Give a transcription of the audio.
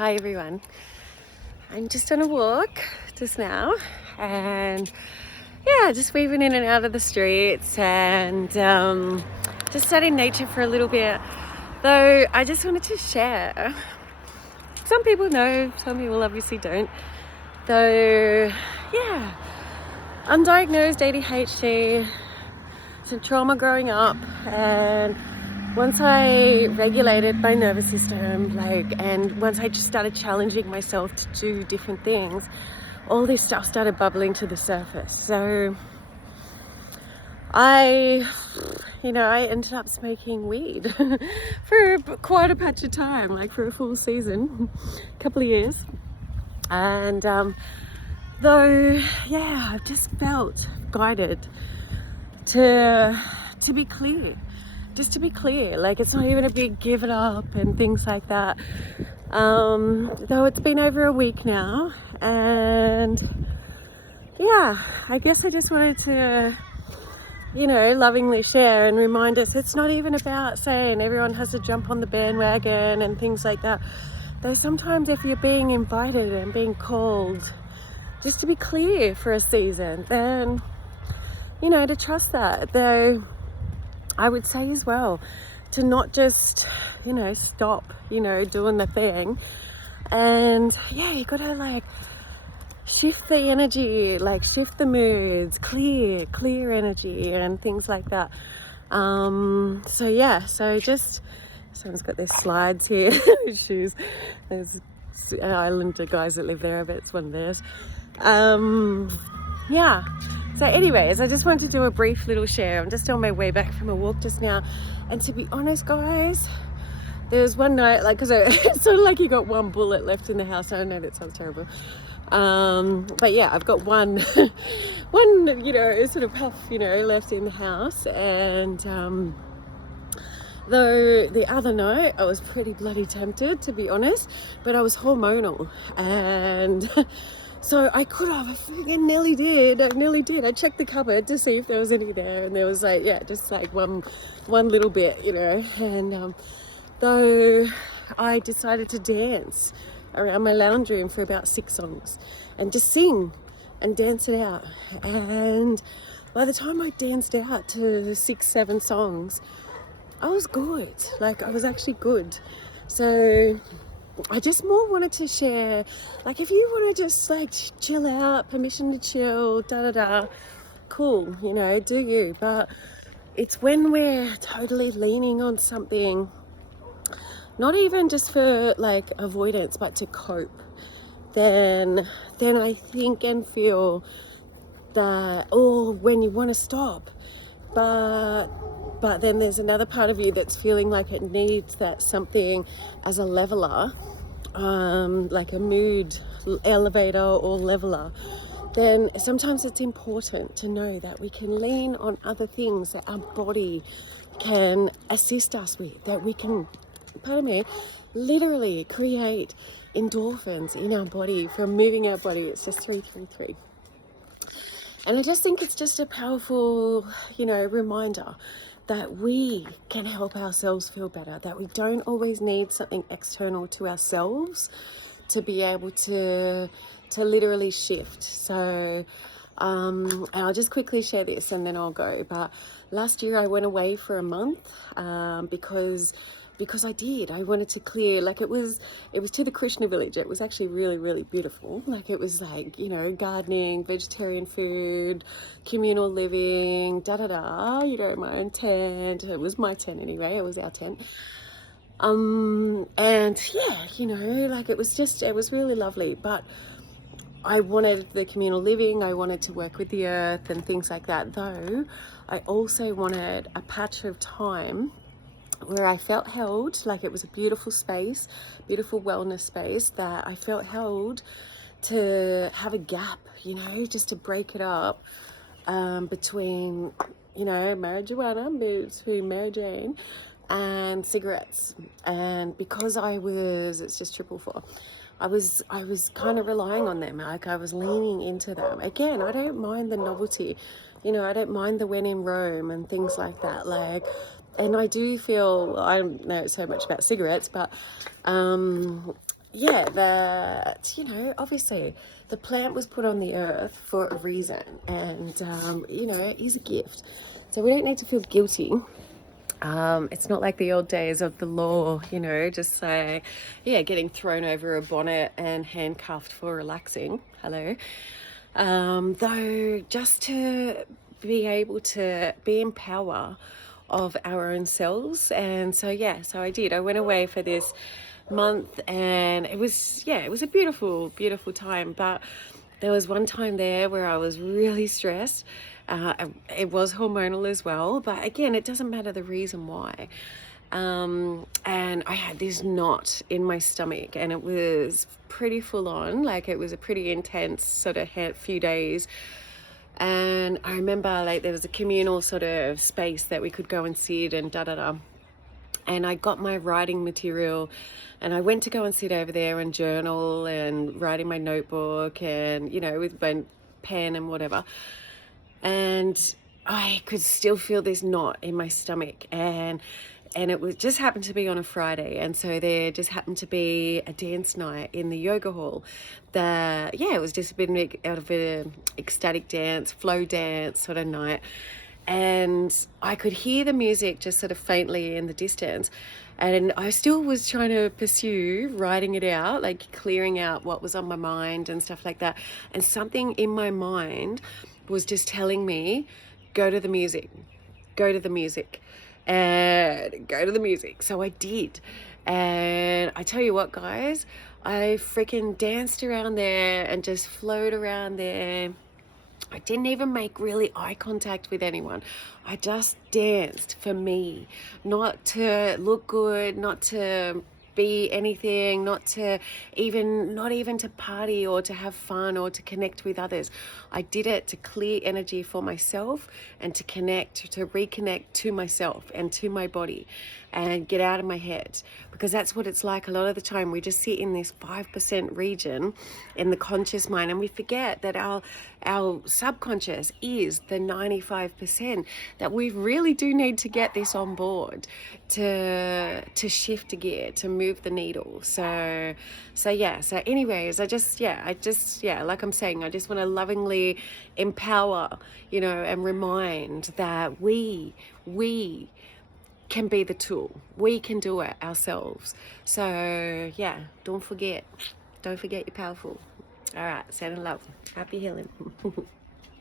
Hi everyone. I'm just on a walk just now and yeah, just weaving in and out of the streets and just studying nature for a little bit. Though I just wanted to share. Some people know, some people obviously don't. Though, yeah, undiagnosed ADHD, some trauma growing up, and once I regulated my nervous system, and once I just started challenging myself to do different things, all this stuff started bubbling to the surface. So I ended up smoking weed for quite a patch of time, like for a full season, a couple of years. And though, yeah, I've just felt guided to be clear. Just to be clear, like it's not even a big give it up and things like that. Though it's been over a week now, and yeah, I guess I just wanted to, lovingly share and remind us it's not even about saying everyone has to jump on the bandwagon and things like that. Though sometimes if you're being invited and being called just to be clear for a season, then, to trust that. Though I would say as well to not just, stop, doing the thing. And yeah, you gotta shift the energy, shift the moods, clear energy and things like that. So just, someone's got their slides here, shoes. There's Islander guys that live there, I bet it's one of theirs. Yeah. So anyways, I just wanted to do a brief little share. I'm just on my way back from a walk just now. And to be honest, guys, there was one night, because it's sort of like you got one bullet left in the house. I know that sounds terrible. But yeah, I've got one, sort of puff, left in the house. And though the other night I was pretty bloody tempted, to be honest, but I was hormonal. And so I could have, I freaking nearly did. I checked the cupboard to see if there was any there, and there was just one little bit, and though I decided to dance around my lounge room for about 6 songs and just sing and dance it out. And by the time I danced out to 6-7 songs, I was good. I was actually good. So I just more wanted to share, if you want to just chill out, permission to chill, cool, do you. But it's when we're totally leaning on something, not even just for avoidance, but to cope, then I think and feel that, when you want to stop, but then there's another part of you that's feeling like it needs that something as a leveler, like a mood elevator or leveler. Then sometimes it's important to know that we can lean on other things that our body can assist us with, that we can, literally create endorphins in our body from moving our body. It's just 333. And I just think it's just a powerful, reminder that we can help ourselves feel better, that we don't always need something external to ourselves to be able to literally shift. So, and I'll just quickly share this and then I'll go. But last year I went away for a month because I did. I wanted to clear, it was to the Krishna village. It was actually really, really beautiful. It was gardening, vegetarian food, communal living, my own tent. It was my tent anyway. It was our tent. And yeah, it was really lovely. But I wanted the communal living, I wanted to work with the earth and things like that. Though I also wanted a patch of time where I felt held, it was a beautiful space, beautiful wellness space, that I felt held to have a gap, just to break it up between, marijuana, between Mary Jane and cigarettes. And because it's just 444, I was kind of relying on them, I was leaning into them. Again, I don't mind the novelty, I don't mind the when in Rome and things like that, and I do feel, I don't know so much about cigarettes, but yeah, that, you know, obviously the plant was put on the earth for a reason, and, you know, it is a gift. So we don't need to feel guilty. It's not like the old days of the law, you know, just like, yeah, getting thrown over a bonnet and handcuffed for relaxing. Hello. Though, just to be able to be in power of our own selves. And so, yeah, so I did. I went away for this month, and it was, yeah, it was a beautiful, beautiful time. But there was one time there where I was really stressed. It was hormonal as well, but again, it doesn't matter the reason why. And I had this knot in my stomach, and it was pretty full on. Like, it was a pretty intense sort of few days. And I remember, like, there was a communal sort of space that we could go and sit and da da da. And I got my writing material, and I went to go and sit over there and journal and write in my notebook, and, you know, with my pen and whatever. And I could still feel this knot in my stomach, and it was just happened to be on a Friday, and so there just happened to be a dance night in the yoga hall. It was just a bit out of an ecstatic dance, flow dance sort of night. And I could hear the music just sort of faintly in the distance, and I still was trying to pursue writing it out, like clearing out what was on my mind and stuff like that. And something in my mind was just telling me, go to the music, go to the music, and go to the music. So I did. And I tell you what, guys, I freaking danced around there and just flowed around there. I didn't even make really eye contact with anyone. I just danced for me, not to look good, not to be anything, not even to party or to have fun or to connect with others. I did it to clear energy for myself and to reconnect to myself and to my body and get out of my head, because that's what it's like a lot of the time. We just sit in this 5% region in the conscious mind, and we forget that our subconscious is the 95%, that we really do need to get this on board to shift a gear, to move the needle. So anyways, I just like I'm saying, I just want to lovingly empower, you know, and remind that we can be the tool. We can do it ourselves. So yeah, don't forget you're powerful. All right, sending love. Happy healing.